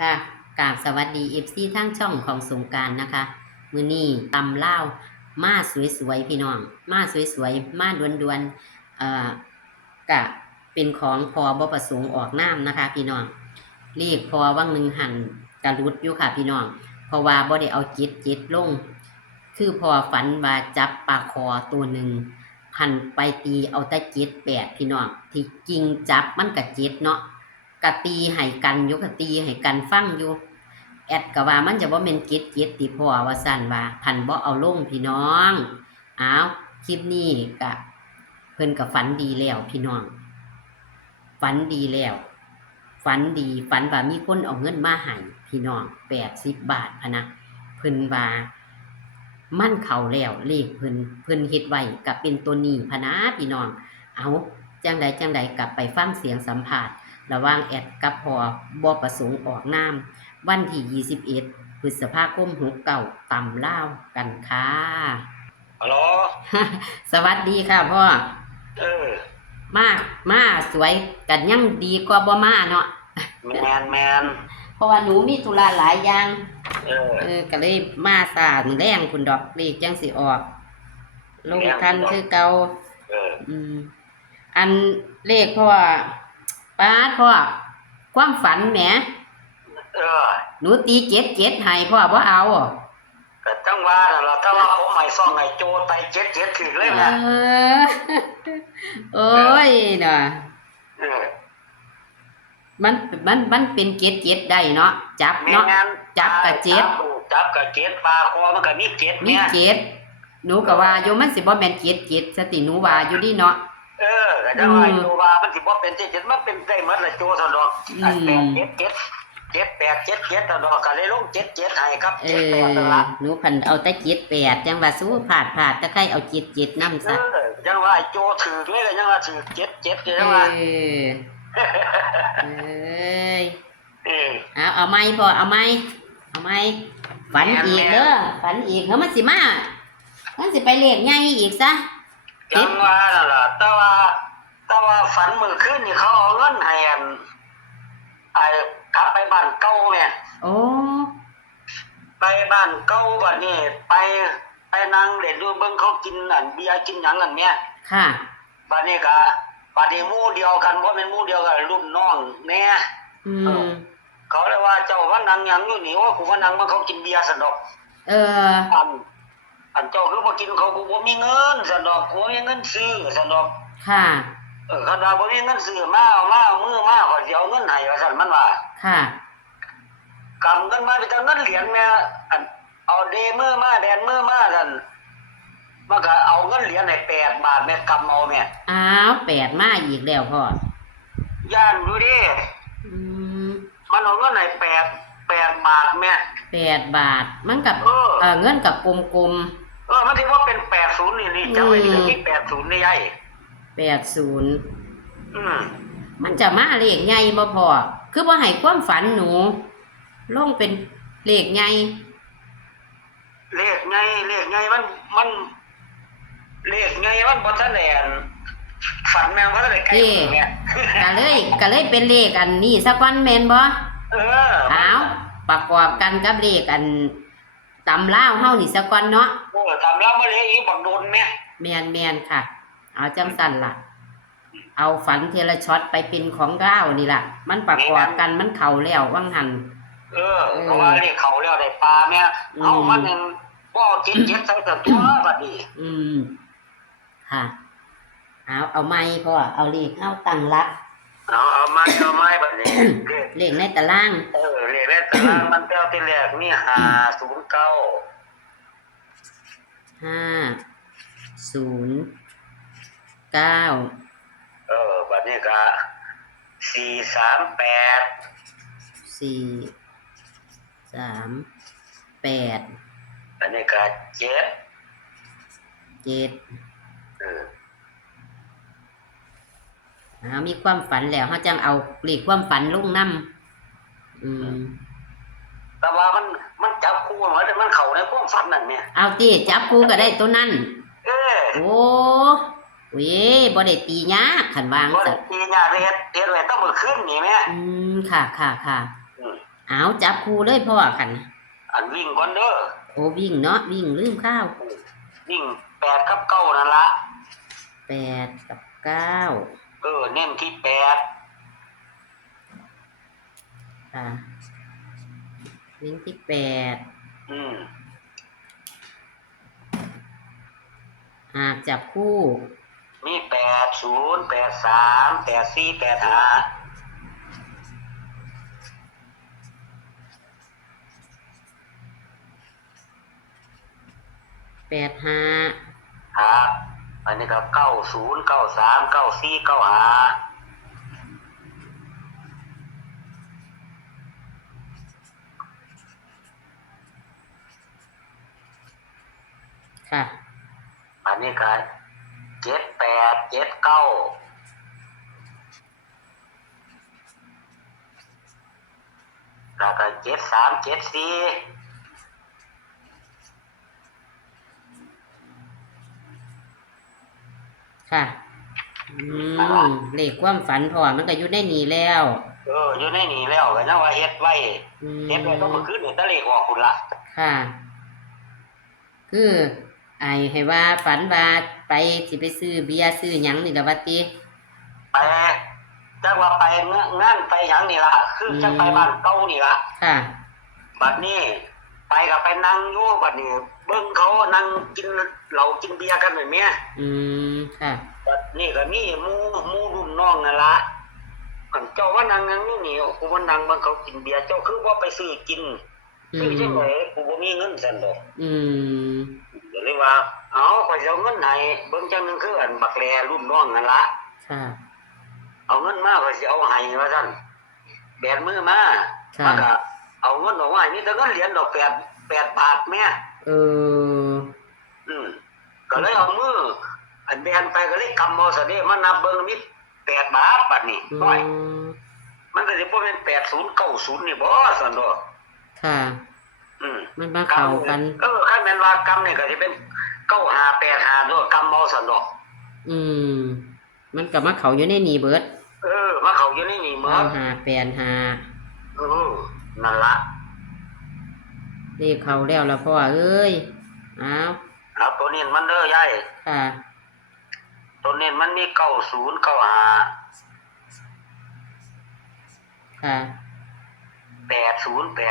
ค่ะกราบสวัสดีFCทั้งช่องของสงกรานต์นะคะมื้อนี้ตำลาวมาสวยๆพี่น้องมาสวยๆมาด่วนๆกะเป็นของพอบ่ประสงค์ออกนามนะคะพี่น้องเลขพอวังหนึ่งหันกะรุดอยู่ค่ะพี่น้องเพราะว่าบ่ได้เอาจิตลงคือพอฝันว่าจับปลาคอตัวหนึ่งหันไปตีเอาแต่7 8พี่น้องที่จริงจับมันก็7เนาะกะตีให้กันอยู่กะตีให้กันฟังอยู่แอดก็ว่ามันจะบ่แม่น7ติพ่อว่าซั่นว่าพันบ่เอาลงพี่น้องอ้าวคลิปนี้ก็เพิ่นก็ฝันดีแล้วพี่น้องฝันดีแล้วฝันดีฝันว่ามีคนเอาเงินมาให้พี่น้อง80 บาทพะนะเพิ่นว่ามันเข้าแล้วเลขเพิ่นเฮ็ดไว้ก็เป็นตัวนี้พะนะพี่น้องเอาจังใดกลับไปฟังเสียงสัมภาษณ์ระหว่างแอดกับพอบ่ประสงค์ออกนามวันที่21พฤษภาคม69ตำลาวกันค่ะฮัลโหล สวัสดีค่ะพ่อเออมาสวยกันยังดีกว่าบ่มาเนาะแมนเพราะว่าหนูมีธุระหลายอย่างเออก็เลยมาสามื้อแรงคุณดอกเลขจังสิออกลงทันคือเก่าอันเลขพ่อป้าพ่อความฝันแหมหนูตี7ให้พ่อบ่เอาก็จังว่าน่ะล่ะถ้าว่าผมไม่ซ่องให้โจไป7ถึงเลยแหละโอ้ยน่ะมันเป็น7ได้เนาะจับเนาะจับกับ7จับกับ7ปลาคอมันก็มี7เนี่ยมี7หนูก็ว่าอยู่มันสิบ่แม่น7สติหนูว่าอยู่ดิเนาะก็จังว่าอยู่ว่ามันสิบ่เป็น7มันเป็นได้หมดล่ะโจซั่นดอก7 8 7 7ตลอดก็เลยลง7ให้ครับ7 8นั่นล่ะหนูพันเอาแต่7 8จังว่าสู้ผาดตะไคร้เอา7นำซะจังว่าโจถือเลยจังว่าถือ7จังว่าเอาไม้พอเอาไม้ฝันอีกเด้อฝันอีกมันสิมามันสิไปเลขใหญ่อีกซะจังว่านั่นล่ะแต่ว่าฝันมื้อคืนนี่เขาเอาเงินให้กลับไปบ้านเก่าแม่โอ้ไปบ้านเก่าบัดนี้ไปนั่งเล่นดูเบิ่งเขากินเบียร์กินหยังนั่นแม่ค่ะบัดนี้หมู่เดียวกันบ่แม่นหมู่เดียวกันรุ่นน้องแน่เขาเลยว่าเจ้าว่านั่งหยังอยู่นี่โอ้กูว่านั่งมันเขากินเบียร์ซั่นดอกอันเจ้าคือบ่กินเขากูบ่มีเงินซั่นดอกกูมีเงินซื้อซั่นดอกค่ะคันว่าบ่มีเงินซื้อมามือมาขอสิเอาเงินให้ว่าซั่นมันว่าค่ะกำเงินมาไปแต่เงินเหรียญแม่เอาเดมือมาแดนมือมาซั่นมันก็เอาเงินเหรียญให้8 บาทแม่กำเอาแม่อ้าว8มาอีกแล้วพ่อย่านอยู่ดิมันเอาเงินให้8 บาทแม่8 บาทมันกับเงินกับกลมมันสิว่าเป็น80นี่จำไว้ดิมี80นี่ใหญ่80มันจะมาเลขใหญ่บ่พอคือบ่ให้ความฝันหนูลงเป็นเลขใหญ่มันเลขใหญ่มันบ่ทันได้ฝันแม่งบ่ทันได้ใกล้เนี่ยก็เลยเป็นเลขอันนี้สักวันแม่นบ่เอาประกอบกันกับเลขอันตำลาวเฮานี่สักวันเนาะตำลาวมาเลยอีบักโดนแม่แม่นค่ะเอาจังสั่นล่ะเอาฝันเทละช็อตไปเป็นของลาวนี่ล่ะมันประกอบกันมันเข้าแล้ววังหันเพราะว่าเรียกเขาแล้วได้ปลาแม่เอามันนึงบ่7ใส่แต่ตัวบัดนี้ค่ะเอาไม้พ่อเอาเลขเอาตั้งหลักเอาไม้บัดนี้เลขในตารางเลขในตารางมันเจ้าที่แรกมี509 บัดนี้ก็438อันนี้ก็7มีความฝันแล้วเฮาจังเอาเลขความฝันลงนำแต่ว่ามันจับคู่มันเข้าในความฝันนั่นแม่เอาติจับคู่ก็ได้ตัวนั้นโอ้เว้ยบ่ได้ตียากคันวางซะบ่ได้ตียากเฮ็ดไว้ต้องมื้อคืนนี่แม่ค่ะ เอาจับครูเลยพ่อคัน อันวิ่งก่อนเด้อ โอ้วิ่งเนาะวิ่งลืมข้าว วิ่ง8กับ9นั่นละ 8 กับ 9เน้นที่8ค่ะเน้นที่8หากจับคู่มี80 83 84 85 85ครับอันนี้ก็90 93 94 95ค่ะอันนี้ก็78 79แล้วก็73 74ค่ะเลขความฝันพ่อมันก็อยู่ในนี้แล้ว อยู่ในนี้แล้วก็ยังว่าเฮ็ดไว้ต้องมาขึ้นตะเลขออกพุ่นล่ะค่ะคือไอ้ให้ว่าฝันว่าไปสิไปซื้อเบียร์ซื้อหยังนี่ล่ะว่าติไปจักว่าไปงานไปหยังนี่ล่ะคือจักไปบ้านเก่านี่ล่ะค่ะบัดนี้ไปก็ไปนั่งอยู่บัดนี้เบิ่งเขานั่งกินเหล้ากินเบียร์กันแบบนี้ค่ะบัดนี้ก็มีหมู่รุ่นน้องนั่นล่ะเจ้าว่านั่งนี่กูว่านั่งเบิ่งเขากินเบียร์เจ้าคือบ่ไปซื้อกินคือจังได๋กูบ่มีเงินซั่นดอกก็เลยว่าข้อยสิเอาเงินให้เบิ่งจังนึงคืออันบักแลรุ่นน้องนั่นล่ะค่ะเอาเงินมาข้อยสิเอาให้ว่าซั่นแบนมือมามันก็เอาเงินออกมานี่แต่เงินเหรียญดอก8 บาทแม่ก็เลยเอามืออันแบนไปก็เลยกำเอาซะเด้มันนับเบิ่งมี8 บาทบัดนี้น้อยมันก็สิบ่แม่น8090นี่บ่ซั่นดอกค่ะมันมาเข้ากันคันแม่นว่ากำนี่ก็สิเป็น9585ด้วยกำเอาซั่นดอกมันก็มาเข้าอยู่ในนี่เบิดมาเข้าอยู่ในนี่หมด9585นั่นล่ะนี่เข้าแล้วล่ะพ่อเอ้ยเอาตัวนี้มันเด้อยายค่ะตัวนี้มันมี90 95ค่ะ80 85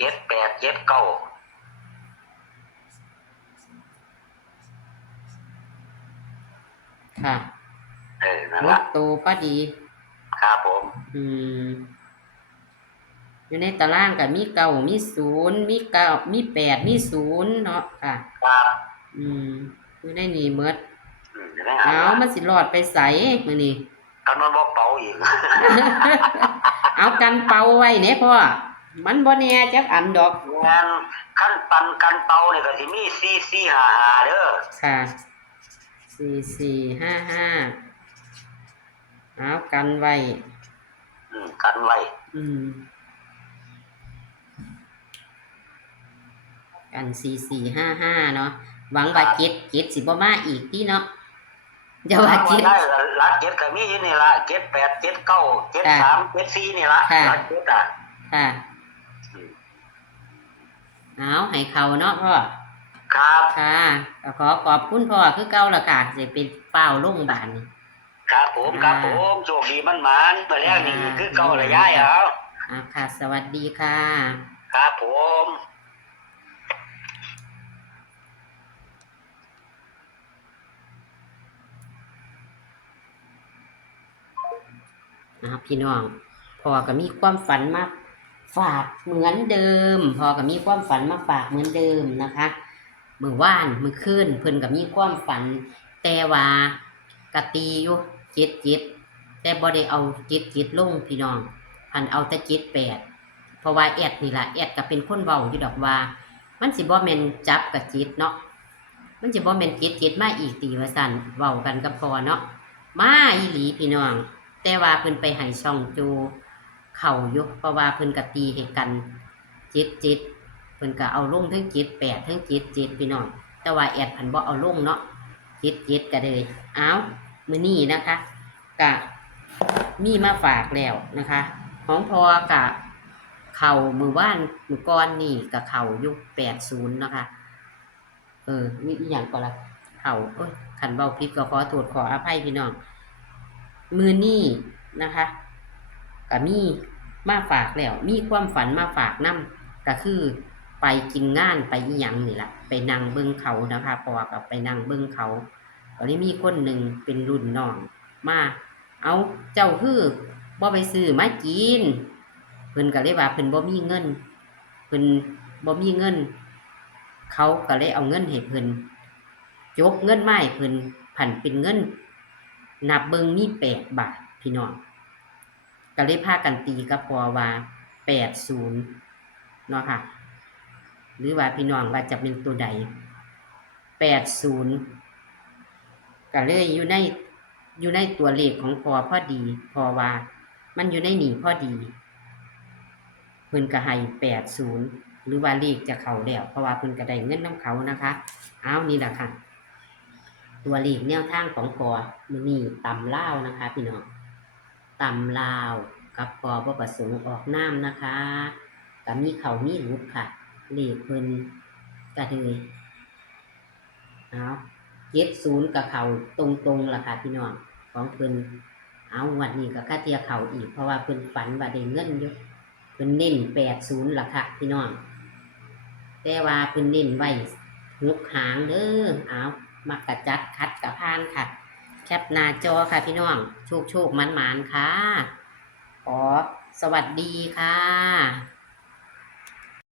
78 79ค่ะนั่นล่ะโตพอดีครับผมอยู่ในตารางก็มี9มี0มี9มี8มี0เนาะค่ะครับอยู่ในนี่หมดมันสิรอดไปไสมื้อนี้กันมันบ่เป่าอีก เอากันเป่าไว้แหน่พ่อมันบ่แน่จักอันดอกงานขั้นปันกันเป่านี่ก็สิมี4455เด้อค่ะ4455เอากันไว้กันไว้กัน4455เนาะหวังว่า7สิบ่มาอีกติเนาะอย่าว่า7ได้ลัก7ก็มีอยู่นี่ล่ะ78 79 73 74นี่ล่ะลัก7ค่ะเอาให้เข้าเนาะพ่อครับค่ะก็ขอบคุณพ่อคือเก่าล่ะค่ะสิเป็นเฝ้าโรงบาลนี่ครับผมโชคดีมันหมานไปแล้วนี่คือเก่าละยายค่ะสวัสดีค่ะครับผมพี่น้องพ่อก็มีความฝันมาฝากเหมือนเดิมพ่อก็มีความฝันมาฝากเหมือนเดิมนะคะมื้อวานมื้อคืนเพิ่นก็มีความฝันแต่ว่ากะตีอยู่77แต่บ่ได้เอา77ลงพี่น้องพันเอาแต่78เพราะว่าแอดนี่ล่ะแอดก็เป็นคนเว้าอยู่ดอกว่ามันสิบ่แม่นจับกับจิตเนาะมันสิบ่แม่น77มาอีกติว่าซั่นเว้ากันกับพ่อเนาะมาอีหลีพี่น้องแต่ว่าเพิ่นไปให้ช่องจูเข้าอยู่เพราะว่าเพิ่นก็ตีให้กัน77เพิ่นก็เอาลงทั้ง78ทั้ง77พี่น้องแต่ว่าแอดเพิ่นบ่เอาลงเนาะ77ก็เลยมื้อนี้นะคะก็ มีมาฝากแล้วนะคะของพอกะเข่ามือว่านมือก้อนนี่กับเข่ายุค80นะคะมีอีหยังก็ละเข่าขันเบาพิษก็ขอโทษขออภัยพี่น้องมือนี่นะคะก็มีมาฝากแล้วมีความฝันมาฝากนำก็คือไปกินงานไปอีหยังนี่แหละไปนั่งเบิ่งเขานะคะพอกับไปนั่งเบิ่งเขาตอนนี้มีคนหนึ่งเป็นรุ่นน้องมาเอาเจ้าคือบ่ไปซื้อมากินเพิ่นก็เลยว่าเพิ่นบ่มีเงินเพิ่นบ่มีเงินเขาก็เลยเอาเงินให้เพิ่นยกเงินมาให้เพิ่นผันเป็นเงินนับเบิ่งมี8 บาทพี่น้องก็เลยพากันตีกับพอว่า80เนาะค่ะหรือว่าพี่น้องว่าจะเป็นตัวใด80ก็เลยอยู่ในตัวเลขของพอดีพอว่ามันอยู่ในนี่พอดีเพิ่นก็ให้80หรือว่าเลขจะเข้าแล้วเพราะว่าเพิ่นก็ได้เงินนำเขานะคะเอานี่ล่ะค่ะตัวเลขแนวทางของพอมื้อนี้ตำลาวนะคะพี่น้องตำลาวกับพอบ่ประสงค์ออกนามนะคะก็มีเข้ามีหลุดค่ะเลขเพิ่นก็เลยเอา70กับเข้าตรงๆล่ะค่ะพี่น้องของเพิ่นเอาวันนี้ก็ค่าเทียเข้าอีกเพราะว่าเพิ่นฝันว่าได้เงินอยู่เพิ่นเน้น80ล่ะค่ะพี่น้องแต่ว่าเพิ่นเน้นไว้6หางเด้อเอามักกะจัดคัดกะพานค่ะแคปหน้าจอค่ะพี่น้องโชคๆหมานๆค่ะขอสวัสดีค่ะ